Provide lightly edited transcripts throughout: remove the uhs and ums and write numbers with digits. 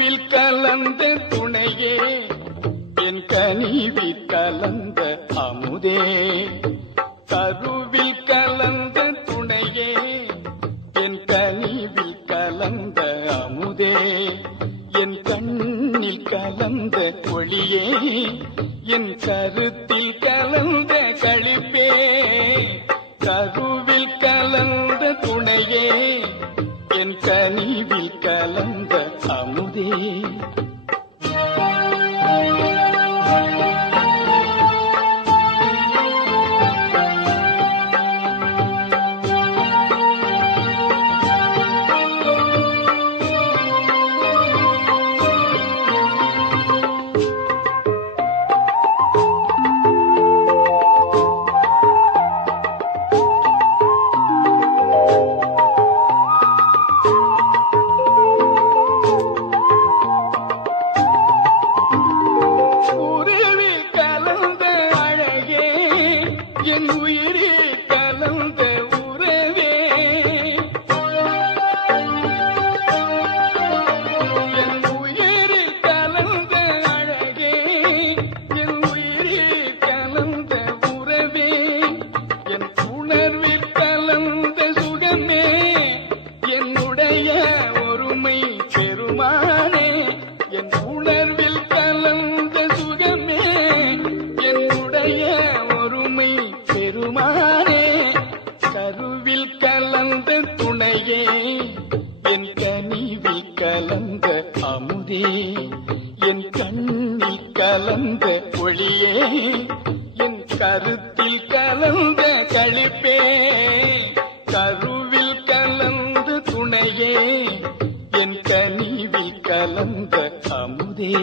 கருவில் கலந்த துணையே என் கனிவில் கலந்த அமுதே கருவில் கலந்த துணையே என் கனிவில் கலந்த அமுதே என் கண்ணில் கலந்த ஒளியே என் கருத்தில் கலந்த களிப்பே கருவில் கலந்த துணையே என் கனிவில் கலந்த அமுதே என் உயிரே கலந்த உறவே என் உயிரே கலந்த அழகே என் உயிரே கலந்த உறவே என் உணர்வில் கலந்த சுகமே என்னுடைய ஒருமை பெருமானே என் உணர்வில் கலந்த சுகமே என்னுடைய ஒருமை பெருமானே கருவில் கலந்த துணையே என் கனிவில் கலந்த அமுதே என் கண்ணில் கலந்த ஒளியே என் கருத்தில் கலந்த களிப்பே கருவில் கலந்த துணையே என் கனிவில் கலந்த அமுதே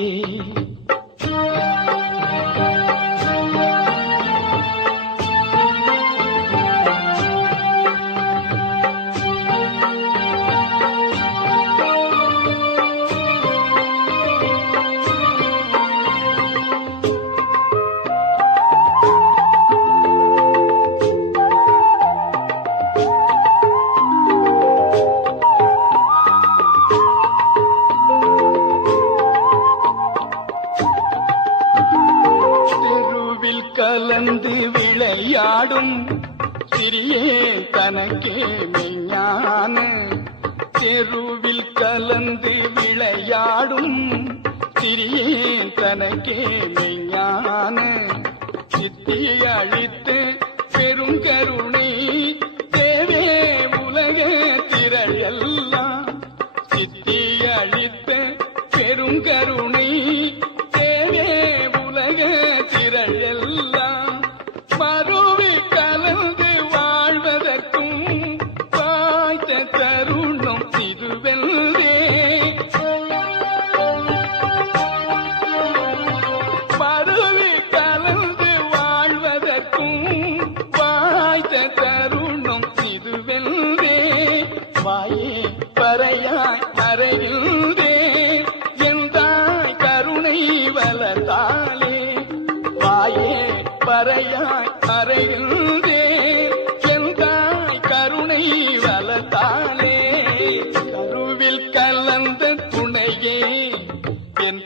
கலந்து விளையாடும் சிறியே தனக்கே மெய்ஞான தெருவில் கலந்து விளையாடும் சிறியே தனக்கே மெய்ஞான சித்தி அழித்து பெருங்கருணை தேவே உலக திரள் எல்லாம் சித்தி அழித்த பெருங்கருணை தேவே உலக திரள் எல்லாம் மறுவி கலந்து வாழ்வதற்கும் வாய்த்த தருணம் இதுவெல்லே மறுவி கலந்து வாழ்வதற்கும் வாய்த்த தருணம் இதுவெல்லே வாயே பறையாய் அறையில்தே எந்தாய் கருணை வளர்த்தாலே வாயே பறையாய் அறையில்தே எந்தாய் கருணை வளர்த்தாலே கருவில் கலந்த துணையே என்